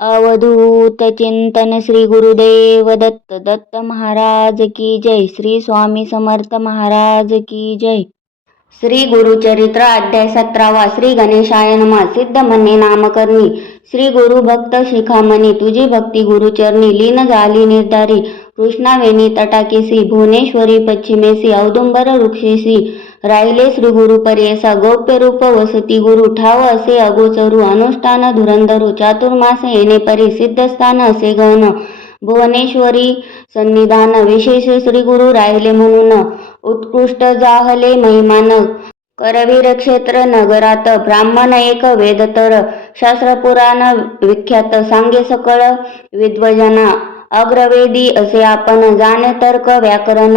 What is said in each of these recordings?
अवधूत चिंतन श्री गुरुदेव दत्त दत्त महाराज की जय। श्री स्वामी समर्थ महाराज की जय। श्री गुरुचरित्र अध्याय 17 श्री गणेशाय नमः। सिद्ध म्हणणे नामकरणी। श्री गुरु भक्त शिखामणी तुझी भक्ती गुरुचरणी लीन झाली निर्धारी। कृष्णावेणी तटाकेसी भुवनेश्वरी पश्चिमेसी औदुंबर वृक्षेसी राहिले श्री गुरु पर्येसा गौप्य रूप वसती गुरु ठाव असे अगोचरू अनुष्ठान धुरंधरू चातुर्मास येणे परी सिद्धस्थान असे गहन भुवनेश्वरी सन्निधान विशेष श्री गुरु राहिले म्हणून उत्कृष्ट जाहले महिमान करवीर क्षेत्र नगरात ब्राह्मण एक वेदतर शास्त्र पुराण विख्यात सांगे सकळ विद्वजना अग्रवेदी असे आपण जाणे तर्क व्याकरण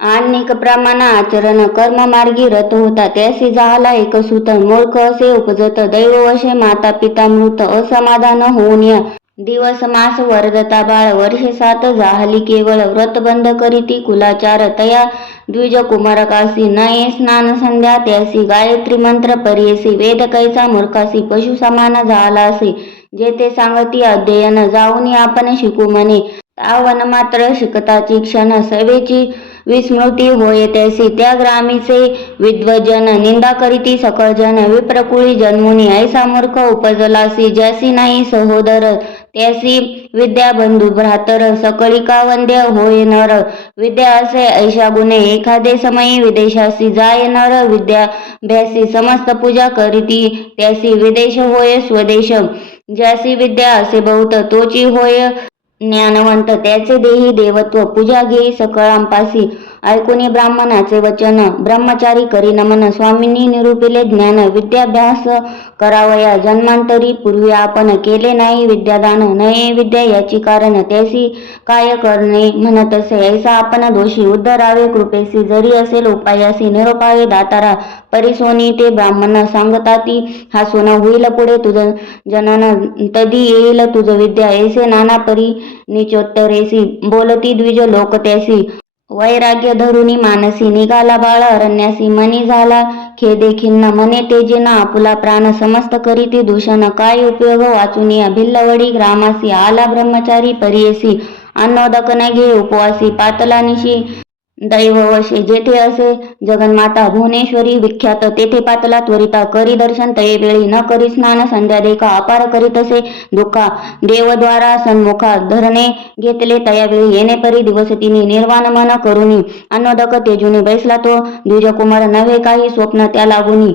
आणिक प्रमाण आचरण कर्म मार्गी रत होता त्यासी झाला एक सूत मूर्ख असे उपजत दैववशे माता पिता मृत असमाधान होऊन या दिवस मास वरदता बाळ वर्षे 7 जाहली केवळ व्रत बंद करीती कुलाचार तया द्विज कुमारकासी नये स्नान संध्या त्यासी गायत्री मंत्र पर्येसी वेद कैचा मूर्खासी पशु समान झाला असे जेथे सांगती अध्ययन जाऊन आपण शिकू म्हणे तावन मात्र शिकताची क्षण सवेची विस्मृती होय त्यासी त्या ग्रामीचे विद्वजन निंदा करीती सकळजन विप्रकुळी जन्मुनी ऐसा मूर्ख उपजलासी ज्यासी नाही सहोदर त्यासी विद्या बंधू भ्रातर सकळिका वंद्य होय नर विद्या असे ऐशा गुणे एखादे समयी विदेशासी जाय नर विद्याभ्यासी समस्त पूजा करीती त्यासी विदेश होय स्वदेश ज्यासी विद्या असे बहुत तोची होय ज्ञानवंत त्याचे देही देवत्व पूजा घेई सकळांपासी ऐकुनी ब्राह्मणाचे वचन ब्रह्मचारी करी नमन स्वामींनी निरूपिले ज्ञान विद्याभ्यास करावया जन्मांतरी पूर्वी आपण केले नाही विद्यादान नये विद्या याची कारण त्यासी काय करणे म्हणत असे ऐसा आपण दोषी उद्धरावे कृपेसी जरी असेल उपायासी निरोपावे दातारा परिसोनी ते ब्राह्मण सांगताती हा सोना होईल पुढे तुझ जनन तदी येईल तुझ विद्या ऐसे नाना परी निचोत्तरेसी बोलती द्विज लोक त्यासी वैराग्य धरुनी मानसी निघाला बाळ अरण्यासी मनी झाला खेदे खिन्न मने तेजेना आपुला प्राण समस्त करीती दूषण काय उपयोग वाचुनिया भिल्लवडी ग्रामासी आला ब्रह्मचारी परियेसी अन्नोदक न घे उपवासी पातलानिशी दैववशे जेथे असे जगन्माता भुवनेश्वरी विख्यात तेथे पातला त्वरिता करी दर्शन तये वेळी न करी स्नान संध्या देखा अपार करीत असे दुःखा देवद्वारा सन्मुखा धरणे घेतले तयावेळी येणे परी दिवस तिने निर्वाण मन करुनी अन्नोदक तेजुनी बैसला तो द्विजकुमार नव्हे काही स्वप्न त्या लागुनी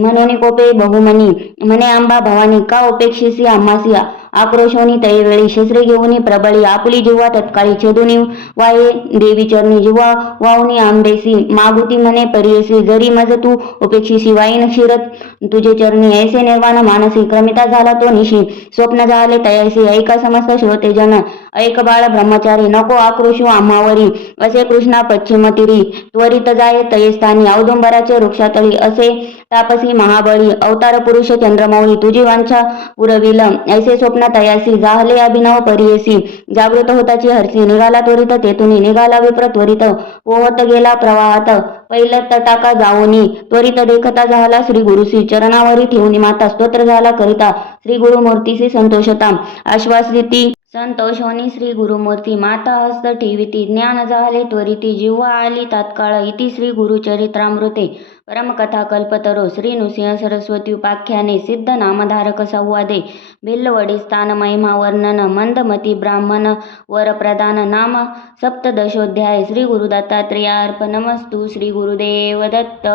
म्हणून कोपे बहुमनी म्हणे अंबा भवानी का उपेक्षिसी आम्हासी आक्रोशोनी तयवेळी शस्त्रे घेऊनी प्रबळी आपुली जिव्हा तत्काळी छेदुनी वाये देवी चरणी जिव्हा वाहुनी आंबेसी मागुती म्हणे परियसी जरी मज तू उपेक्षिसी वाईन क्षीरत तुझे चरणी ऐसे निर्वाण मानसी क्रमिता झाला तो निशी स्वप्न झाले तयासी ऐका समस्त श्रोतेजन ऐक बाळ ब्रह्मचारी नको आक्रोशू आम्हावरी असे कृष्णा पश्चिम तिरी त्वरित जाये तयस्थानी औदुंबराचे वृक्षातळी असे तापसी महाबळी अवतार पुरुष चंद्रमौळी तुझी वांछा पुरविल ऐसे स्वप्न तयासी जाहले अभिनव परियसी जागृत होताची हरसी निघाला त्वरित तेथुनी निघाला विप्र त्वरित पोहत गेला प्रवाहात पहिला तटाका जाऊनी त्वरित देखता झाला श्री गुरुसी चरणावरी ठेवून माता स्तोत्र झाला करिता श्री गुरुमूर्तीसी संतोषता आश्वासिती संतोषोनी श्री गुरुमूर्ती माता हस्त ठेविती ज्ञान झाले त्वरिती जिव्हा आली तात्काळ इति श्री गुरुचरित्रामृते परमकथा कल्पतरो श्री नृसिंह सरस्वती उपाख्याने सिद्ध नामधारक संवादे भिल्लवडी स्थान महिमा वर्णन मंदमती ब्राह्मण वर प्रदान नाम सप्तदशोध्याय श्री गुरुदत्तात्रेयार्पणमस्तु श्री गुरुदेव दत्त।